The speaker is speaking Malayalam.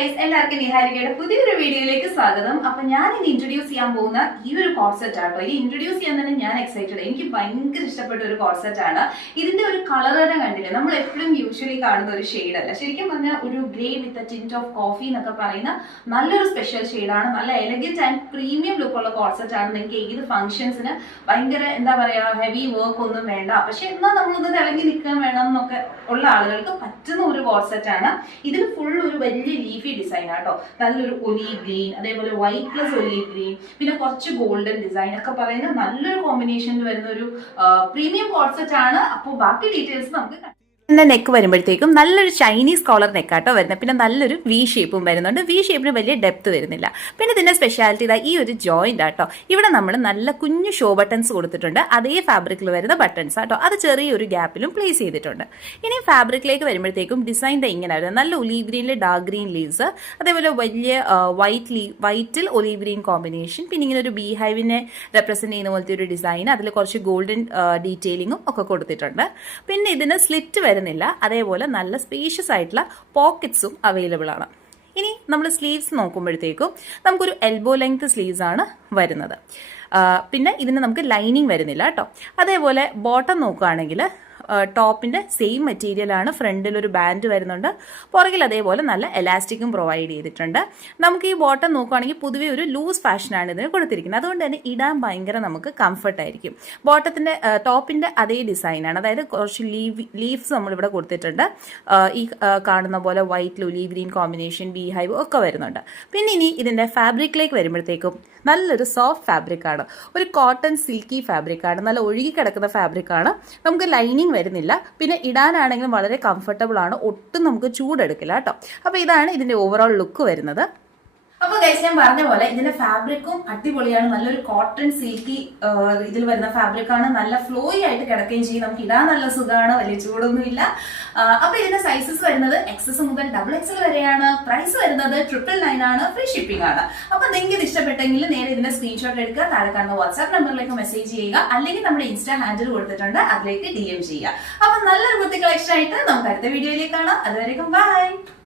ഗൈസ്, എല്ലാവർക്കും നിഹാരികയുടെ പുതിയൊരു വീഡിയോയിലേക്ക് സ്വാഗതം. അപ്പൊ ഞാൻ ഇനി ഇൻട്രൊഡ്യൂസ് ചെയ്യാൻ പോകുന്ന ഈ ഒരു കോർസെറ്റ് ആട്ടോ. ഇത് ഇൻട്രൊഡ്യൂസ് ചെയ്യാൻ തന്നെ ഞാൻ എക്സൈറ്റഡ്. എനിക്ക് ഭയങ്കര ഇഷ്ടപ്പെട്ട ഒരു കോർസെറ്റ് ആണ്. ഇതിന്റെ ഒരു കളർ തന്നെ കണ്ടില്ലേ, നമ്മൾ എപ്പോഴും യൂഷ്വലി കാണുന്ന ഒരു ഷെയ്ഡ് അല്ല. ശരിക്കും പറഞ്ഞാൽ ഒരു grey with tint of coffee എന്നൊക്കെ പറയുന്ന നല്ലൊരു സ്പെഷ്യൽ ഷെയ്ഡാണ്. നല്ല എലഗന്റ് ആൻഡ് പ്രീമിയം ലുക്കുള്ള കോർസെറ്റ് ആണ്. നിങ്ങൾക്ക് ഏത് ഫംഗ്ഷൻസിന് ഭയങ്കര എന്താ പറയാ ഹെവി വർക്ക് ഒന്നും വേണ്ട, പക്ഷെ എന്നാൽ നമ്മളൊന്ന് തിളങ്ങി നിൽക്കാൻ വേണം എന്നൊക്കെ ഉള്ള ആളുകൾക്ക് പറ്റുന്ന ഒരു കോർസെറ്റ് ആണ്. ഇതിൽ ഫുൾ ഒരു വലിയ ലീഫി ഡിസൈൻ ആട്ടോ. നല്ലൊരു ഒലീവ് ഗ്രീൻ, അതേപോലെ വൈറ്റ് പ്ലസ് ഒലീവ് ഗ്രീൻ, പിന്നെ കുറച്ച് ഗോൾഡൻ ഡിസൈൻ ഒക്കെ പറയുന്ന നല്ലൊരു കോമ്പിനേഷനിൽ വരുന്ന ഒരു പ്രീമിയം കോർസെറ്റ് ആണ്. അപ്പോൾ ബാക്കി ഡീറ്റെയിൽസ് നമുക്ക് നെക്ക് വരുമ്പോഴത്തേക്കും നല്ലൊരു ചൈനീസ് കോളർ നെക്കാട്ടോ വരുന്നത്. പിന്നെ നല്ലൊരു വി ഷേപ്പും വരുന്നുണ്ട്. വി ഷേപ്പിന് വലിയ ഡെപ്ത് വരുന്നില്ല. പിന്നെ ഇതിന്റെ സ്പെഷ്യാലിറ്റി ഇതാ ഈ ഒരു ജോയിന്റ് ആട്ടോ. ഇവിടെ നമ്മൾ നല്ല കുഞ്ഞു ഷോ ബട്ടൺസ് കൊടുത്തിട്ടുണ്ട്. അതേ ഫാബ്രിക്കിൽ വരുന്ന ബട്ടൺസ് ആട്ടോ. അത് ചെറിയൊരു ഗ്യാപ്പിലും പ്ലേസ് ചെയ്തിട്ടുണ്ട്. ഇനി ഫാബ്രിക്കിലേക്ക് വരുമ്പോഴത്തേക്കും ഡിസൈൻ ഇങ്ങനെ ആയിരുന്നു. നല്ല ഒലീവ് ഗ്രീനിൽ ഡാർക്ക് ഗ്രീൻ ലീവ്സ്, അതേപോലെ വലിയ വൈറ്റിൽ ഒലീവ് ഗ്രീൻ കോമ്പിനേഷൻ, പിന്നെ ഇങ്ങനെ ഒരു ബീ ഹൈവിനെ റെപ്രസെന്റ് ചെയ്യുന്ന പോലത്തെ ഒരു ഡിസൈൻ, അതിൽ കുറച്ച് ഗോൾഡൻ ഡീറ്റെയിലിങ്ങും ഒക്കെ കൊടുത്തിട്ടുണ്ട്. പിന്നെ ഇതിന് സ്ലിറ്റ് വരുന്നില്ല. അതേപോലെ നല്ല സ്പേഷ്യസ് ആയിട്ടുള്ള പോക്കറ്റ്സും അവൈലബിൾ ആണ്. ഇനി നമ്മൾ സ്ലീവ്സ് നോക്കുമ്പോഴത്തേക്കും നമുക്കൊരു എൽബോ ലെങ്ത് സ്ലീവ്സ് ആണ് വരുന്നത്. പിന്നെ ഇതിന് നമുക്ക് ലൈനിങ് വരുന്നില്ല കേട്ടോ. അതേപോലെ ബോട്ടം നോക്കുകയാണെങ്കിൽ ടോപ്പിന്റെ സെയിം മെറ്റീരിയൽ ആണ്. ഫ്രണ്ടിൽ ഒരു ബാൻഡ് വരുന്നുണ്ട്, പുറകിൽ അതേപോലെ നല്ല എലാസ്റ്റിക്കും പ്രൊവൈഡ് ചെയ്തിട്ടുണ്ട്. നമുക്ക് ഈ ബോട്ടം നോക്കുകയാണെങ്കിൽ പൊതുവെ ഒരു ലൂസ് ഫാഷനാണ് ഇതിന് കൊടുത്തിരിക്കുന്നത്. അതുകൊണ്ട് തന്നെ ഇടാൻ ഭയങ്കര നമുക്ക് കംഫർട്ട് ആയിരിക്കും. ബോട്ടത്തിന്റെ ടോപ്പിന്റെ അതേ ഡിസൈനാണ്, അതായത് കുറച്ച് ലീവ്സ് നമ്മളിവിടെ കൊടുത്തിട്ടുണ്ട്. ഈ കാണുന്ന പോലെ white olive green combination, beehive ഒക്കെ വരുന്നുണ്ട്. പിന്നെ ഇനി ഇതിന്റെ ഫാബ്രിക്കിലേക്ക് വരുമ്പോഴത്തേക്കും നല്ലൊരു സോഫ്റ്റ് ഫാബ്രിക് ആണ്. ഒരു കോട്ടൺ സിൽക്കി ഫാബ്രിക് ആണ്. നല്ല ഒഴുകി കിടക്കുന്ന ഫാബ്രിക് ആണ്. നമുക്ക് ലൈനിങ് വരുന്നില്ല. പിന്നെ ഇടാനാണെങ്കിലും വളരെ കംഫർട്ടബിൾ ആണ്. ഒട്ടും നമുക്ക് ചൂടെടുക്കില്ല കേട്ടോ. അപ്പൊ ഇതാണ് ഇതിന്റെ ഓവറോൾ ലുക്ക് വരുന്നത്. അപ്പൊ ഗൈസ്, ഞാൻ പറഞ്ഞ പോലെ ഇതിന്റെ ഫാബ്രിക്കും അടിപൊളിയാണ്. നല്ലൊരു കോട്ടൺ സിൽക്കി ഇതിൽ വരുന്ന ഫാബ്രിക് ആണ്. നല്ല ഫ്ലോയി ആയിട്ട് കിടക്കുകയും ചെയ്യും. നമുക്ക് ഇടാൻ നല്ല സുഖമാണ്, വലിയ ചൂടൊന്നുമില്ല. അപ്പൊ ഇതിന്റെ സൈസസ് വരുന്നത് XS മുതൽ XXL വരെയാണ്. പ്രൈസ് വരുന്നത് 999 ആണ്. ഫ്രീ ഷിപ്പിംഗ് ആണ്. അപ്പൊ നിങ്ങൾക്ക് ഇത് ഇഷ്ടപ്പെട്ടെങ്കിൽ നേരെ ഇതിന്റെ സ്ക്രീൻഷോട്ട് എടുക്കുക, താഴെ കാണുന്ന വാട്സ്ആപ്പ് നമ്പറിലേക്ക് മെസ്സേജ് ചെയ്യുക, അല്ലെങ്കിൽ നമ്മുടെ ഇൻസ്റ്റാ ഹാൻഡിൽ കൊടുത്തിട്ടുണ്ട്, അതിലേക്ക് DM ചെയ്യുക. അപ്പൊ നല്ലൊരു കുത്തി കളക്ഷൻ ആയിട്ട് നമുക്ക് അടുത്ത വീഡിയോയിലേക്ക് കാണാം. അതുവരേക്കും ബൈ.